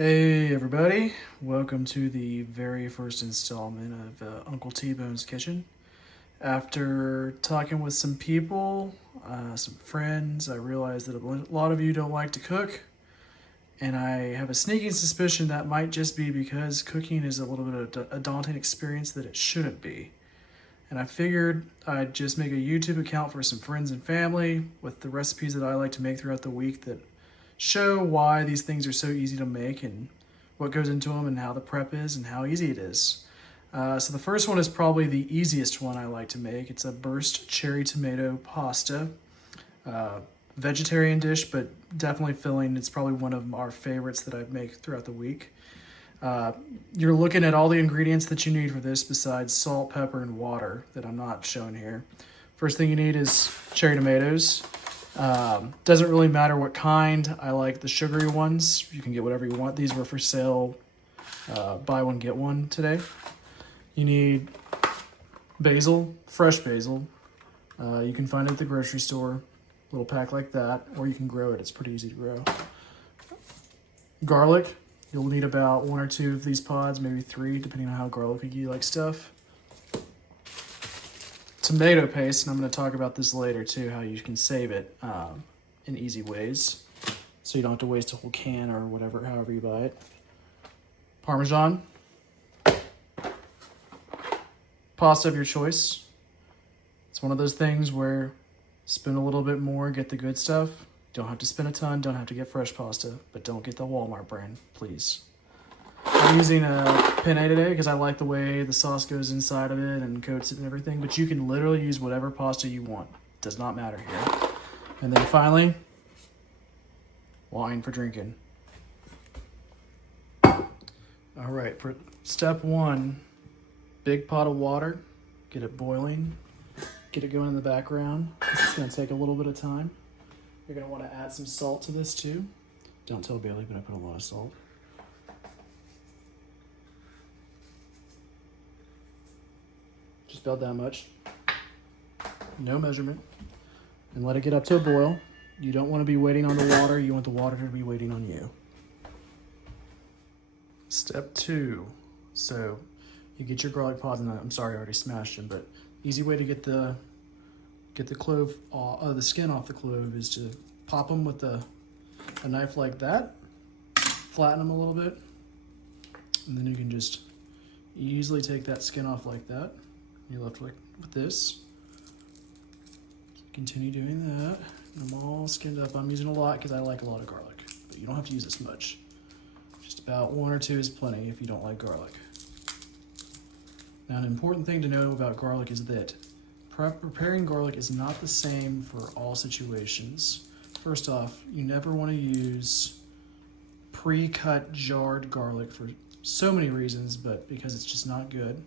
Hey everybody, welcome to the very first installment of Uncle T-Bone's Kitchen. After talking with some people, some friends, I realized that a lot of you don't like to cook, and I have a sneaking suspicion that might just be because cooking is a little bit of a daunting experience that it shouldn't be. And I figured I'd just make a YouTube account for some friends and family with the recipes that I like to make throughout the week that show why these things are so easy to make and what goes into them and how the prep is and how easy it is. So the first one is probably the easiest one I like to make. It's a burst cherry tomato pasta. Vegetarian dish, but definitely filling. It's probably one of our favorites that I make throughout the week. You're looking at all the ingredients that you need for this besides salt, pepper, and water that I'm not showing here. First thing you need is cherry tomatoes. Doesn't really matter what kind. I like the sugary ones. You can get whatever you want. These were for sale, buy one, get one today. You need basil, fresh basil. You can find it at the grocery store, a little pack like that, or you can grow it. It's pretty easy to grow. Garlic. You'll need about 1 or 2 of these pods, maybe 3, depending on how garlicky you like stuff. Tomato paste, and I'm going to talk about this later too, how you can save it in easy ways, so you don't have to waste a whole can or whatever, however you buy it. Parmesan. Pasta of your choice. It's one of those things where spend a little bit more, get the good stuff. Don't have to spend a ton, don't have to get fresh pasta, but don't get the Walmart brand, please. I'm using a penne today because I like the way the sauce goes inside of it and coats it and everything, but you can literally use whatever pasta you want. It does not matter here. And then finally, wine for drinking. All right, for step 1, big pot of water, get it boiling, get it going in the background. This is gonna take a little bit of time. You're gonna wanna add some salt to this too. Don't tell Bailey, but I put a lot of salt. Just about that much. No measurement. And let it get up to a boil. You don't want to be waiting on the water. You want the water to be waiting on you. Step 2. So you get your garlic pods, and I'm sorry I already smashed them, but easy way to get the clove, the skin off the clove is to pop them with a knife like that, flatten them a little bit, and then you can just easily take that skin off like that. You're left with this. Continue doing that. I'm all skinned up. I'm using a lot because I like a lot of garlic, but you don't have to use this much. Just about 1 or 2 is plenty if you don't like garlic. Now, an important thing to know about garlic is that preparing garlic is not the same for all situations. First off, you never want to use pre-cut jarred garlic for so many reasons, but because it's just not good.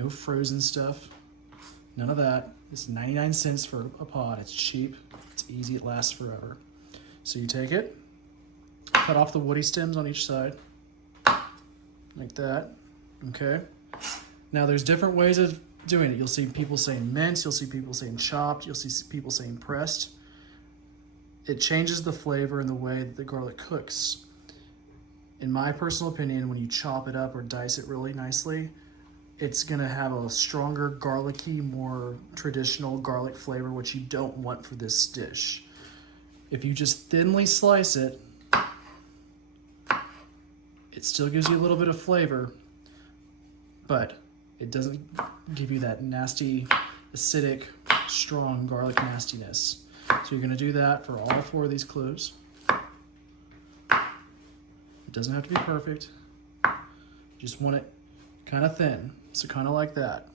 No frozen stuff, none of that. It's 99 cents for a pod. It's cheap, it's easy, it lasts forever. So you take it, cut off the woody stems on each side, like that, okay? Now there's different ways of doing it. You'll see people saying minced, you'll see people saying chopped, you'll see people saying pressed. It changes the flavor and the way that the garlic cooks. In my personal opinion, when you chop it up or dice it really nicely, it's gonna have a stronger garlicky, more traditional garlic flavor, which you don't want for this dish. If you just thinly slice it, it still gives you a little bit of flavor, but it doesn't give you that nasty, acidic, strong garlic nastiness. So you're gonna do that for all 4 of these cloves. It doesn't have to be perfect. You just want it kind of thin, so kind of like that,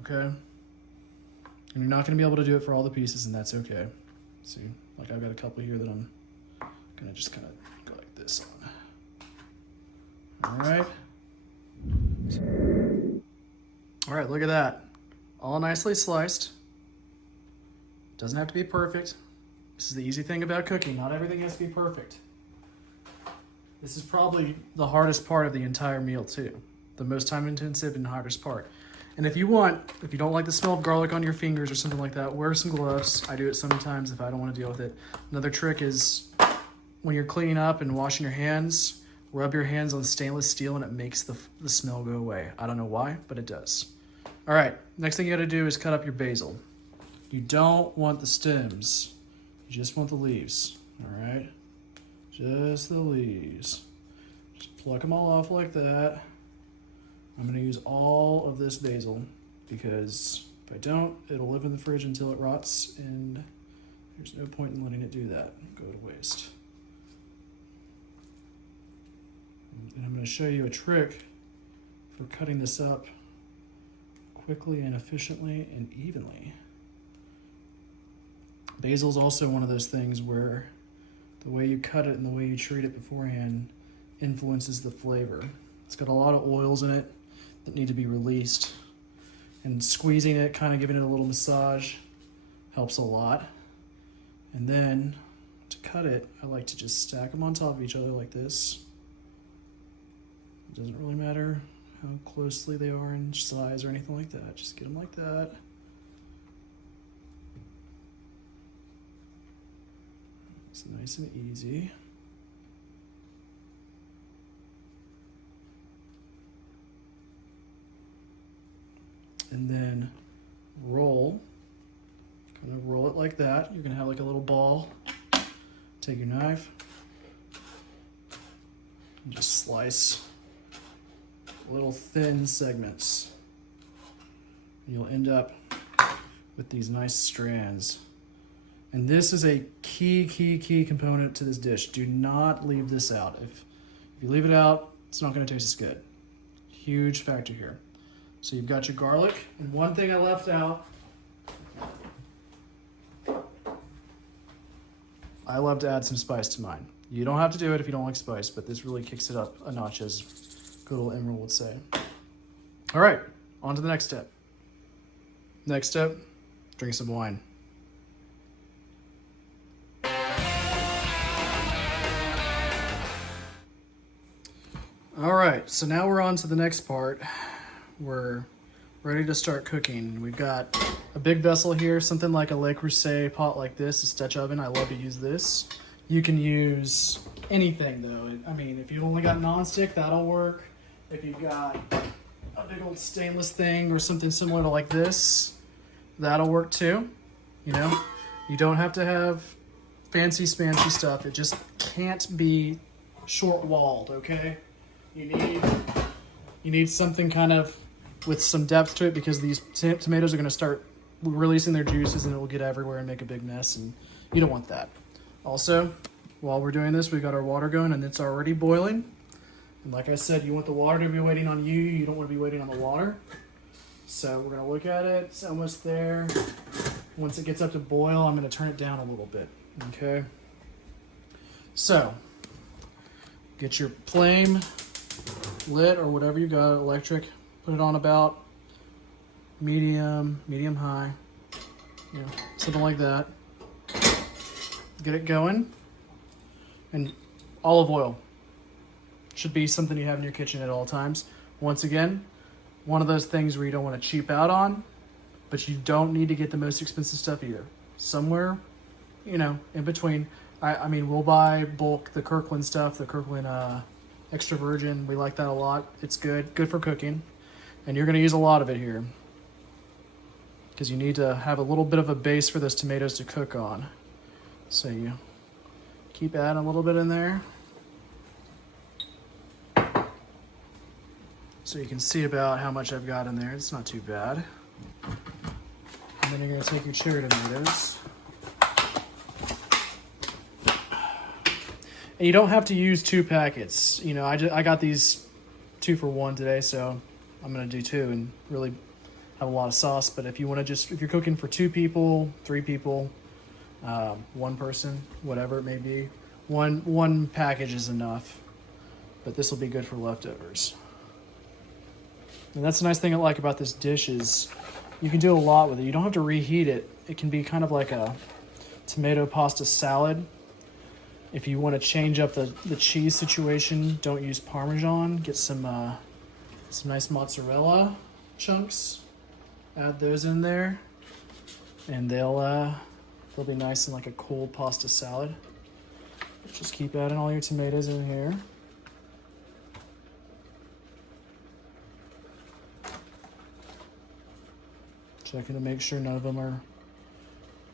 okay? And you're not gonna be able to do it for all the pieces, and that's okay. See, like I've got a couple here that I'm gonna just kind of go like this on. All right. All right, look at that. All nicely sliced. Doesn't have to be perfect. This is the easy thing about cooking. Not everything has to be perfect. This is probably the hardest part of the entire meal too. The most time intensive and hardest part. And if you don't like the smell of garlic on your fingers or something like that, wear some gloves. I do it sometimes if I don't want to deal with it. Another trick is when you're cleaning up and washing your hands, rub your hands on stainless steel and it makes the smell go away. I don't know why, but it does. All right, next thing you gotta do is cut up your basil. You don't want the stems. You just want the leaves, all right? Just the leaves. Just pluck them all off like that. I'm gonna use all of this basil because if I don't, it'll live in the fridge until it rots, and there's no point in letting it do that. Go to waste. And I'm gonna show you a trick for cutting this up quickly and efficiently and evenly. Basil is also one of those things where the way you cut it and the way you treat it beforehand influences the flavor. It's got a lot of oils in it that need to be released, and squeezing it, kind of giving it a little massage, helps a lot. And then to cut it, I like to just stack them on top of each other like this. It doesn't really matter how closely they are in size or anything like that. Just get them like that. It's nice and easy. And then roll. Kind of roll it like that. You're gonna have like a little ball. Take your knife and just slice little thin segments. You'll end up with these nice strands. And this is a key component to this dish. Do not leave this out. If you leave it out, it's not gonna taste as good. Huge factor here. So you've got your garlic, and one thing I left out, I love to add some spice to mine. You don't have to do it if you don't like spice, but this really kicks it up a notch, as good old Emerald would say. All right, on to the next step. Next step, drink some wine. All right, so now we're on to the next part. We're ready to start cooking. We've got a big vessel here, something like a Le Creuset pot like this, a Dutch oven. I love to use this. You can use anything though. I mean, if you only got nonstick, that'll work. If you've got a big old stainless thing or something similar to like this, that'll work too. You know, you don't have to have fancy smancy stuff. It just can't be short-walled, okay? You need something kind of with some depth to it, because these tomatoes are going to start releasing their juices and it will get everywhere and make a big mess, and you don't want that. Also, while we're doing this, we got our water going and it's already boiling. And like I said, you want the water to be waiting on you. You don't want to be waiting on the water. So we're going to look at it. It's almost there. Once it gets up to boil, I'm going to turn it down a little bit. Okay. So get your flame lit or whatever you got, electric. Put it on about medium high, you know, something like that. Get it going. And olive oil should be something you have in your kitchen at all times. Once again, one of those things where you don't want to cheap out on, but you don't need to get the most expensive stuff either. Somewhere, you know, in between. I mean, we'll buy bulk, the Kirkland stuff, the Kirkland extra virgin. We like that a lot. It's good for cooking. And you're going to use a lot of it here, because you need to have a little bit of a base for those tomatoes to cook on. So you keep adding a little bit in there. So you can see about how much I've got in there. It's not too bad. And then you're going to take your cherry tomatoes. And you don't have to use 2 packets. You know, I got these 2 for 1 today, so I'm going to do 2 and really have a lot of sauce. But if you want to if you're cooking for 2 people, 3 people, 1 person, whatever it may be, one package is enough. But this will be good for leftovers. And that's the nice thing I like about this dish is you can do a lot with it. You don't have to reheat it. It can be kind of like a tomato pasta salad. If you want to change up the cheese situation, don't use Parmesan. Get some nice mozzarella chunks. Add those in there, and they'll be nice in like a cold pasta salad. Just keep adding all your tomatoes in here. Checking to make sure none of them are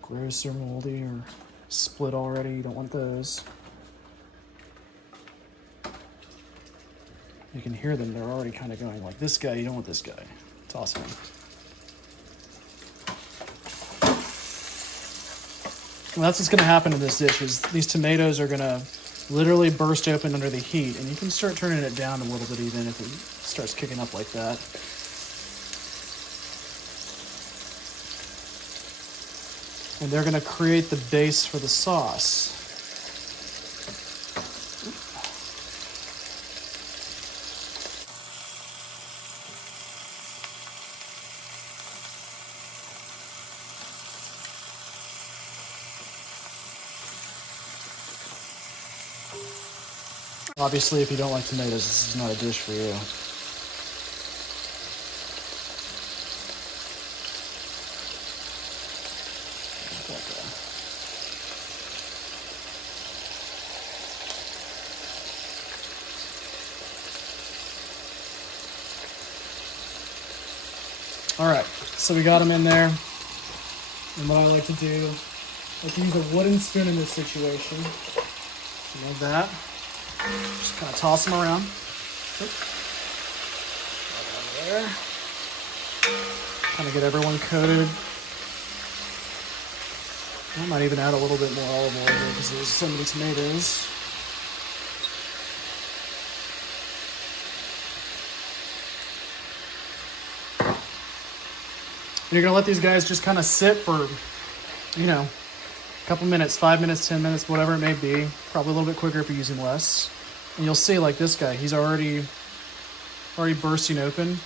gross or moldy or split already. You don't want those. You can hear them, they're already kind of going like this guy, you don't want this guy. Toss him. Well, that's what's gonna happen in this dish is these tomatoes are gonna literally burst open under the heat, and you can start turning it down a little bit even if it starts kicking up like that. And they're gonna create the base for the sauce. Obviously, if you don't like tomatoes, this is not a dish for you. All right, so we got them in there. And what I like to do, I like to use a wooden spoon in this situation. Like that. Just kind of toss them around. There. Kind of get everyone coated. I might even add a little bit more olive oil here because there's so many tomatoes. You're gonna let these guys just kind of sit for, you know, a couple minutes, 5 minutes, 10 minutes, whatever it may be. Probably a little bit quicker if you're using less. And you'll see, like this guy, he's already bursting open,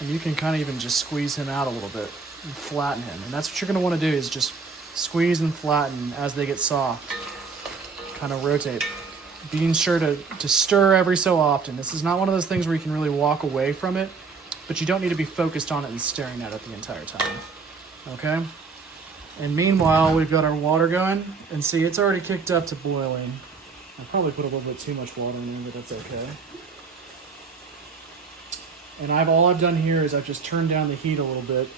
and you can kind of even just squeeze him out a little bit and flatten him. And that's what you're gonna want to do is just squeeze and flatten as they get soft. Kind of rotate. Being sure to stir every so often. This is not one of those things where you can really walk away from it, but you don't need to be focused on it and staring at it the entire time. Okay? And meanwhile, we've got our water going, and see, it's already kicked up to boiling. I probably put a little bit too much water in there, but that's okay. And all I've done here is I've just turned down the heat a little bit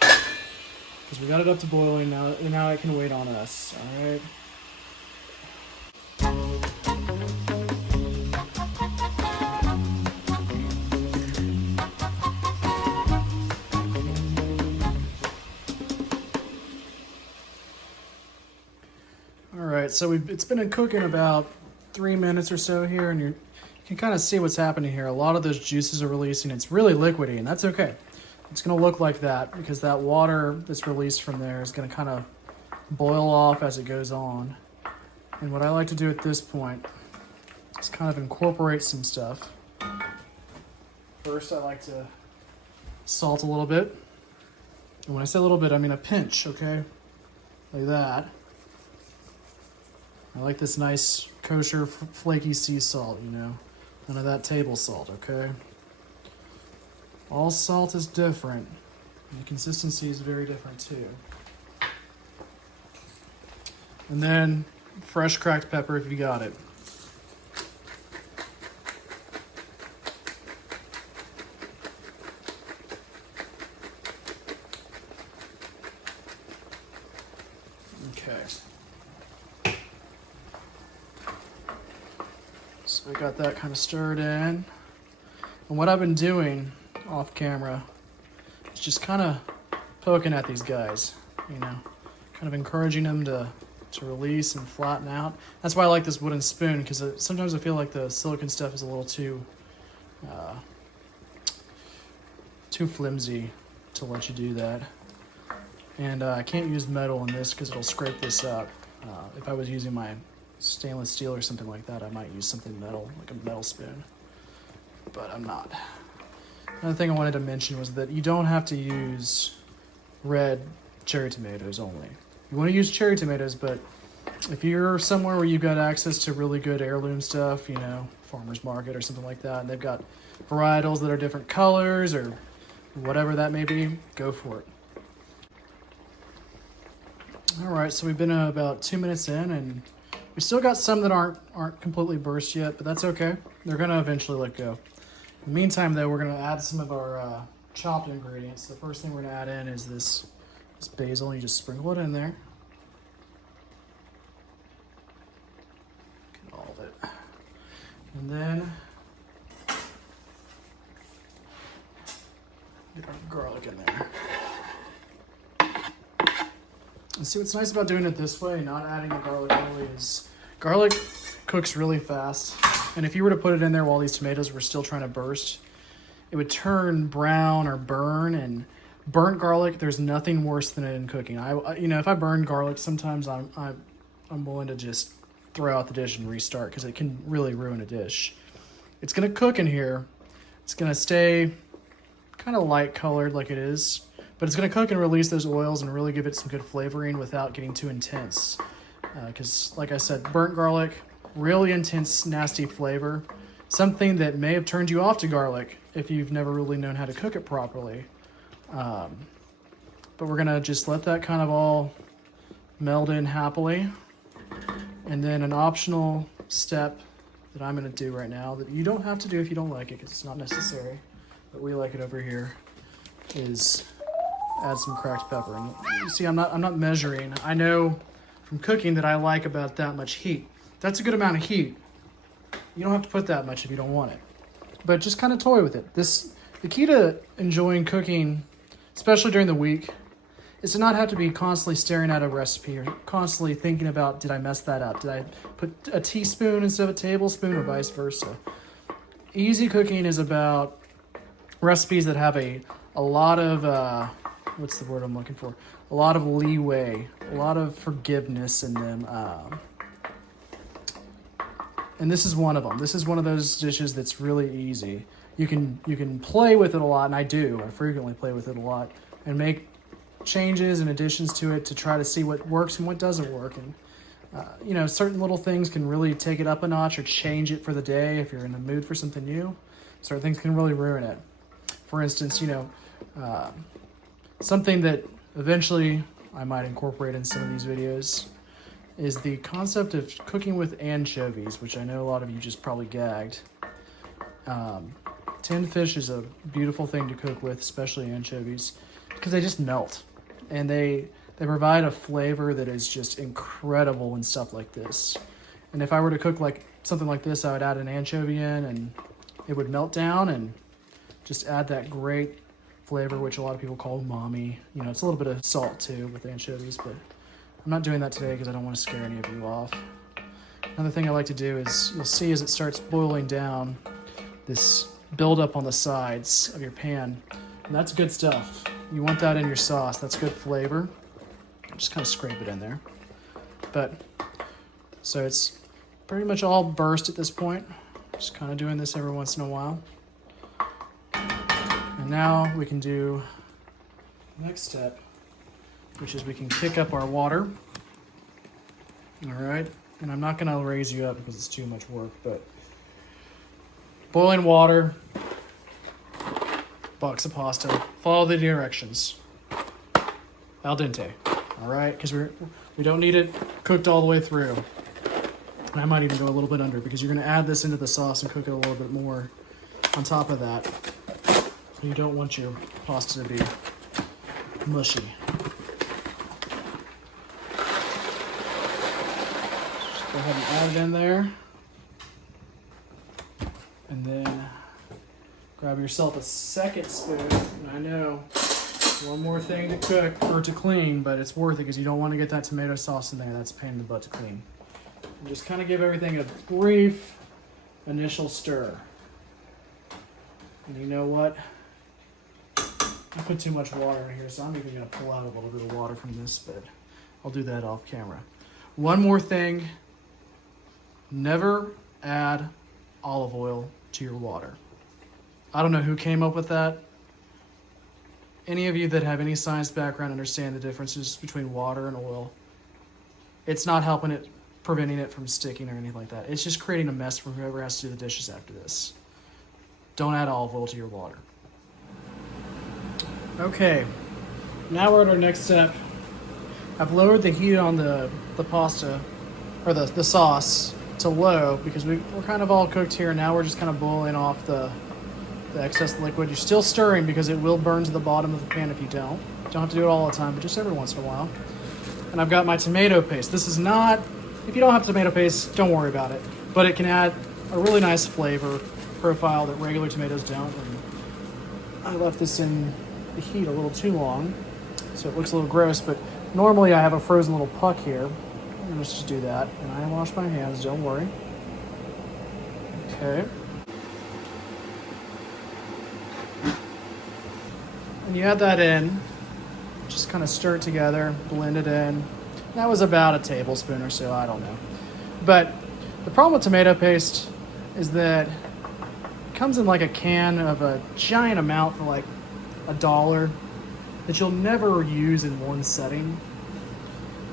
because we got it up to boiling now. Now it can wait on us. All right. All right, so it's been cooking about 3 minutes or so here, and you can kind of see what's happening here. A lot of those juices are releasing. It's really liquidy, and that's okay. It's going to look like that because that water that's released from there is going to kind of boil off as it goes on. And what I like to do at this point is kind of incorporate some stuff. First, I like to salt a little bit. And when I say a little bit, I mean a pinch, okay? Like that. I like this nice kosher flaky sea salt, you know. None of that table salt, okay? All salt is different. And the consistency is very different too. And then fresh cracked pepper if you got it. Okay. So I got that kind of stirred in. And what I've been doing off camera is just kind of poking at these guys, you know, kind of encouraging them to release and flatten out. That's why I like this wooden spoon, because sometimes I feel like the silicone stuff is a little too flimsy to let you do that. And I can't use metal in this because it'll scrape this up. If I was using my stainless steel or something like that, I might use something metal, like a metal spoon, but I'm not. Another thing I wanted to mention was that you don't have to use red cherry tomatoes only. You want to use cherry tomatoes, but if you're somewhere where you've got access to really good heirloom stuff, you know, farmer's market or something like that, and they've got varietals that are different colors or whatever that may be, go for it. All right, so we've been about 2 minutes in, and we still got some that aren't completely burst yet, but that's okay. They're gonna eventually let go. In the meantime, though, we're gonna add some of our chopped ingredients. The first thing we're gonna add in is this basil, and you just sprinkle it in there. Get all of it. And then get our garlic in there. And see, what's nice about doing it this way, not adding the garlic early, is garlic cooks really fast. And if you were to put it in there while these tomatoes were still trying to burst, it would turn brown or burn. And burnt garlic, there's nothing worse than it in cooking. If I burn garlic, sometimes I'm willing to just throw out the dish and restart because it can really ruin a dish. It's gonna cook in here. It's gonna stay kind of light colored like it is, but it's gonna cook and release those oils and really give it some good flavoring without getting too intense. Because like I said, burnt garlic, really intense, nasty flavor. Something that may have turned you off to garlic if you've never really known how to cook it properly. But we're gonna just let that kind of all meld in happily. And then an optional step that I'm gonna do right now that you don't have to do if you don't like it because it's not necessary, but we like it over here, is add some cracked pepper. And you see, I'm not measuring. I know from cooking that I like about that much heat. That's a good amount of heat. You don't have to put that much if you don't want it, but just kind of toy with it. The key to enjoying cooking, especially during the week, is to not have to be constantly staring at a recipe or constantly thinking about, did I mess that up? Did I put a teaspoon instead of a tablespoon or vice versa? Easy cooking is about recipes that have a lot of, what's the word I'm looking for? A lot of leeway, a lot of forgiveness in them. And this is one of them. This is one of those dishes that's really easy. You can play with it a lot, and I do. I frequently play with it a lot and make changes and additions to it to try to see what works and what doesn't work. And certain little things can really take it up a notch or change it for the day if you're in the mood for something new. Certain things can really ruin it. For instance, something that eventually I might incorporate in some of these videos is the concept of cooking with anchovies, which I know a lot of you just probably gagged. Tinned fish is a beautiful thing to cook with, especially anchovies, because they just melt. And they provide a flavor that is just incredible in stuff like this. And if I were to cook like something like this, I would add an anchovy in and it would melt down and just add that great flavor, which a lot of people call umami. It's a little bit of salt too with anchovies, but I'm not doing that today because I don't want to scare any of you off. Another thing I like to do is, you'll see as it starts boiling down, this buildup on the sides of your pan. And that's good stuff. You want that in your sauce. That's good flavor. Just kind of scrape it in there. So it's pretty much all burst at this point. Just kind of doing this every once in a while. And now we can do the next step, which is we can kick up our water. All right. And I'm not going to raise you up because it's too much work, but boiling water, box of pasta, follow the directions. Al dente. All right. Because we don't need it cooked all the way through. And I might even go a little bit under because you're going to add this into the sauce and cook it a little bit more on top of that. You don't want your pasta to be mushy. Just go ahead and add it in there. And then grab yourself a second spoon. And I know one more thing to cook or to clean, but it's worth it because you don't want to get that tomato sauce in there. That's a pain in the butt to clean. And just kind of give everything a brief initial stir. And you know what? I put too much water in here, so I'm even going to pull out a little bit of water from this, but I'll do that off camera. One more thing. Never add olive oil to your water. I don't know who came up with that. Any of you that have any science background understand the differences between water and oil. It's not helping it, preventing it from sticking or anything like that. It's just creating a mess for whoever has to do the dishes after this. Don't add olive oil to your water. Okay, now we're at our next step. I've lowered the heat on the pasta, or the sauce, to low because we're kind of all cooked here. Now we're just kind of boiling off the the excess liquid. You're still stirring because it will burn to the bottom of the pan if you don't. You don't have to do it all the time, but just every once in a while. And I've got my tomato paste. This is not, if you don't have tomato paste, don't worry about it. But it can add a really nice flavor profile that regular tomatoes don't. And I left this in the heat a little too long, so it looks a little gross, but normally I have a frozen little puck here. Let's just do that. And I wash my hands, don't worry. Okay. And you add that in, just kind of stir it together, blend it in. That was about a tablespoon or so, I don't know. But the problem with tomato paste is that it comes in like a can of a giant amount for like $1 that you'll never use in one setting.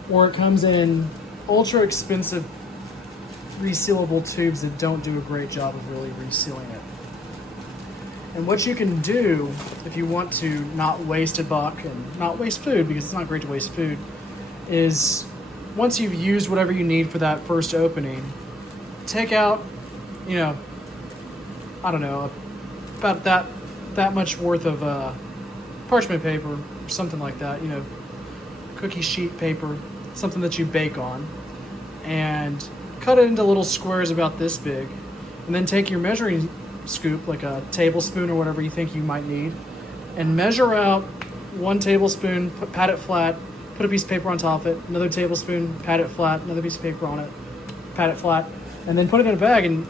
Or it comes in ultra expensive resealable tubes that don't do a great job of really resealing it. And what you can do if you want to not waste a buck and not waste food, because it's not great to waste food, is once you've used whatever you need for that first opening, take out, I don't know, about that much worth of parchment paper or something like that, cookie sheet paper, something that you bake on, and cut it into little squares about this big, and then take your measuring scoop, like a tablespoon or whatever you think you might need, and measure out 1 tablespoon, pat it flat, put a piece of paper on top of it, another tablespoon, pat it flat, another piece of paper on it, pat it flat, and then put it in a bag and,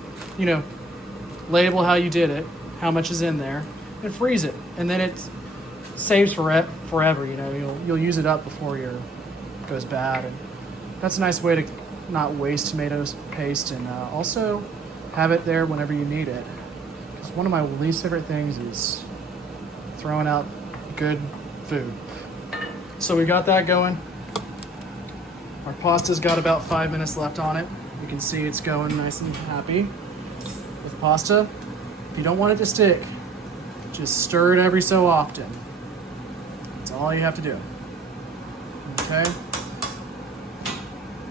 label how you did it, how much is in there, and freeze it. And then it saves forever, you'll use it up before it goes bad. And that's a nice way to not waste tomatoes paste, and also have it there whenever you need it. Because one of my least favorite things is throwing out good food. So we got that going. Our pasta's got about 5 minutes left on it. You can see it's going nice and happy. With pasta, if you don't want it to stick, just stir it every so often. That's all you have to do. Okay?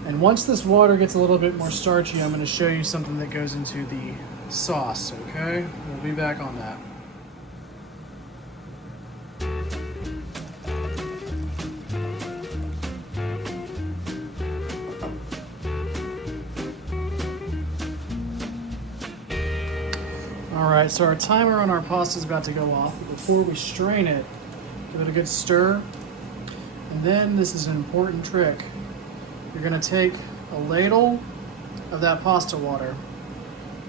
And once this water gets a little bit more starchy, I'm going to show you something that goes into the sauce, okay? We'll be back on that. Alright, so our timer on our pasta is about to go off. But before we strain it, give it a good stir. And then this is an important trick. You're going to take a ladle of that pasta water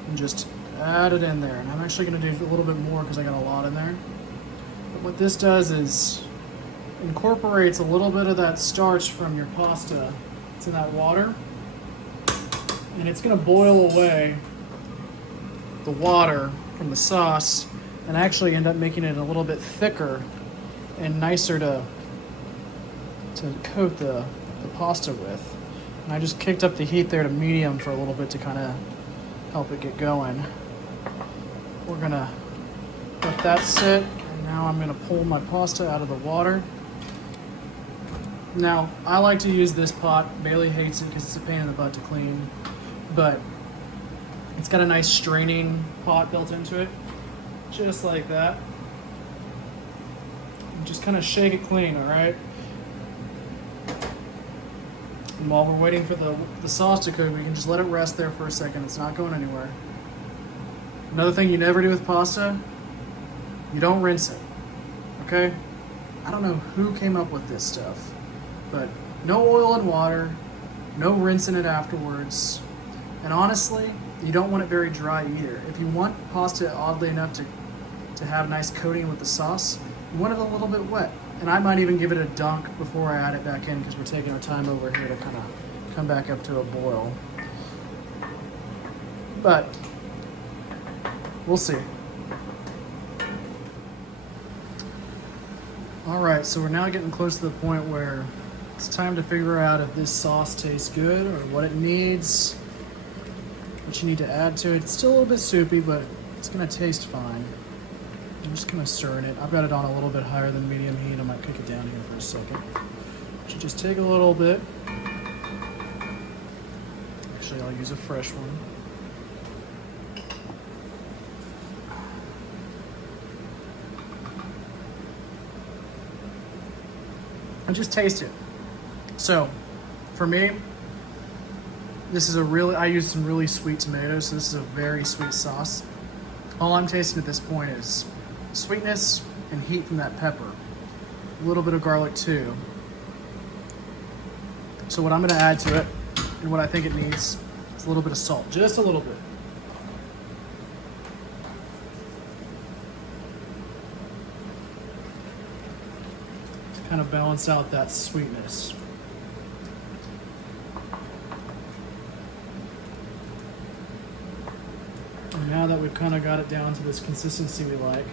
and just add it in there. And I'm actually going to do a little bit more because I got a lot in there. But what this does is incorporates a little bit of that starch from your pasta. It's in that water. And it's going to boil away the water from the sauce and actually end up making it a little bit thicker and nicer to coat the pasta with. And I just kicked up the heat there to medium for a little bit to kind of help it get going. We're gonna let that sit, and now I'm gonna pull my pasta out of the water. Now, I like to use this pot. Bailey hates it because it's a pain in the butt to clean, but it's got a nice straining pot built into it, just like that. And just kind of shake it clean, all right? And while we're waiting for the sauce to cook, we can just let it rest there for a second. It's not going anywhere. Another thing you never do with pasta, you don't rinse it, okay? I don't know who came up with this stuff, but no oil and water, no rinsing it afterwards. And honestly, you don't want it very dry either. If you want pasta, oddly enough, to have nice coating with the sauce, you want it a little bit wet. And I might even give it a dunk before I add it back in because we're taking our time over here to kind of come back up to a boil. But we'll see. All right, so we're now getting close to the point where it's time to figure out if this sauce tastes good or what it needs, what you need to add to it. It's still a little bit soupy, but it's gonna taste fine. I'm just kind of stirring it. I've got it on a little bit higher than medium heat. I might cook it down here for a second. Should just take a little bit. Actually, I'll use a fresh one. and just taste it. So, for me, this is I use some really sweet tomatoes, so this is a very sweet sauce. All I'm tasting at this point is sweetness and heat from that pepper. A little bit of garlic too. So what I'm gonna add to it, and what I think it needs, is a little bit of salt, just a little bit. To kind of balance out that sweetness. And now that we've kind of got it down to this consistency we like,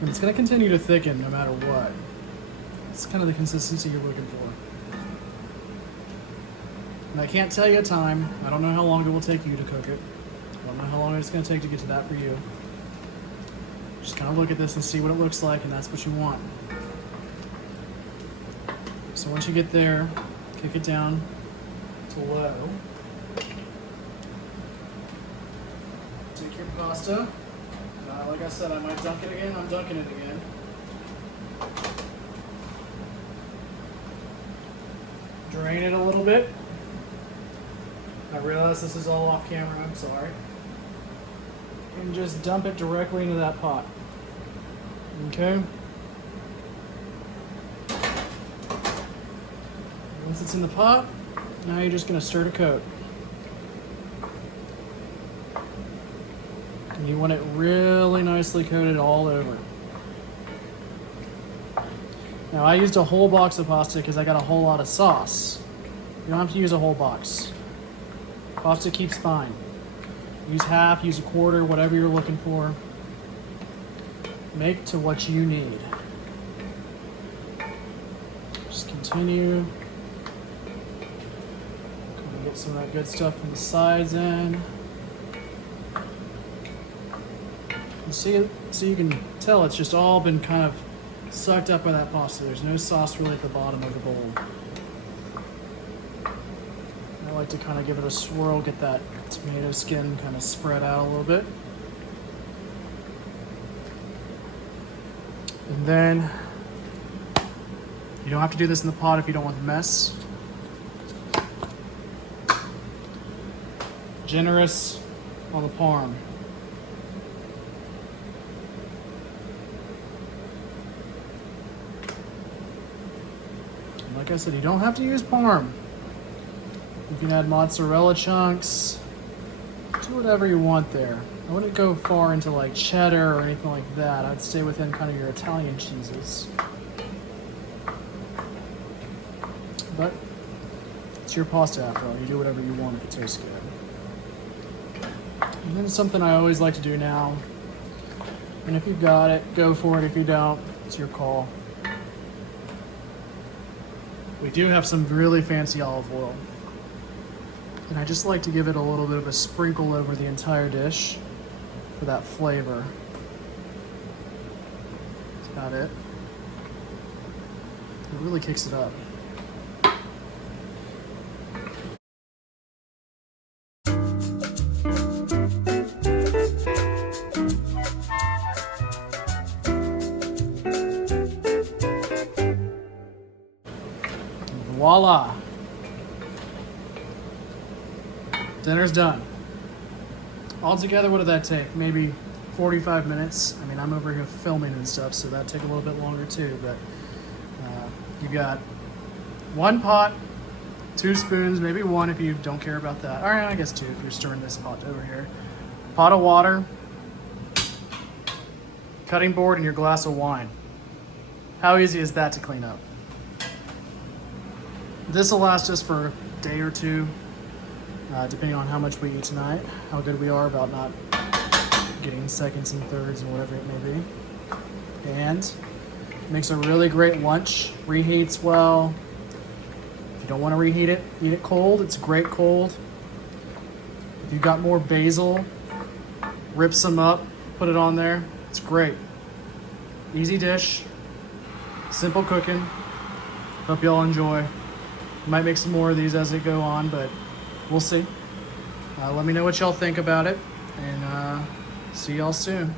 and it's gonna continue to thicken no matter what. It's kind of the consistency you're looking for. And I can't tell you a time. I don't know how long it will take you to cook it. I don't know how long it's gonna take to get to that for you. Just kind of look at this and see what it looks like, and that's what you want. So once you get there, kick it down to low. Take your pasta. Like I said, I might dunk it again. I'm dunking it again. Drain it a little bit. I realize this is all off camera. I'm sorry. And just dump it directly into that pot. Okay? Once it's in the pot, now you're just going to stir to coat. And you want it really nicely coated all over. Now I used a whole box of pasta because I got a whole lot of sauce. You don't have to use a whole box. Pasta keeps fine. Use half, use a quarter, whatever you're looking for. Make to what you need. Just continue. Get some of that good stuff from the sides in. And so you can tell it's just all been kind of sucked up by that pasta. There's no sauce really at the bottom of the bowl. I like to kind of give it a swirl, get that tomato skin kind of spread out a little bit. And then, you don't have to do this in the pot if you don't want the mess. Generous on the parm. Like I said, you don't have to use parm. You can add mozzarella chunks. Do whatever you want there. I wouldn't go far into like cheddar or anything like that. I'd stay within kind of your Italian cheeses. But it's your pasta after all. You do whatever you want if it tastes good. And then something I always like to do now. And if you've got it, go for it. If you don't, it's your call. We do have some really fancy olive oil. And I just like to give it a little bit of a sprinkle over the entire dish for that flavor. That's about it. It really kicks it up. Voila! Dinner's done. Altogether, what did that take? Maybe 45 minutes. I mean, I'm over here filming and stuff, so that'd take a little bit longer too, but you got one pot, 2 spoons, maybe 1 if you don't care about that. All right, I guess 2 if you're stirring this pot over here. Pot of water, cutting board, and your glass of wine. How easy is that to clean up? This will last us for a day or 2, depending on how much we eat tonight, how good we are about not getting seconds and thirds and whatever it may be. And makes a really great lunch, reheats well. If you don't want to reheat it, eat it cold. It's great cold. If you've got more basil, rip some up, put it on there. It's great. Easy dish, simple cooking. Hope y'all enjoy. Might make some more of these as they go on, but we'll see. Let me know what y'all think about it, and see y'all soon.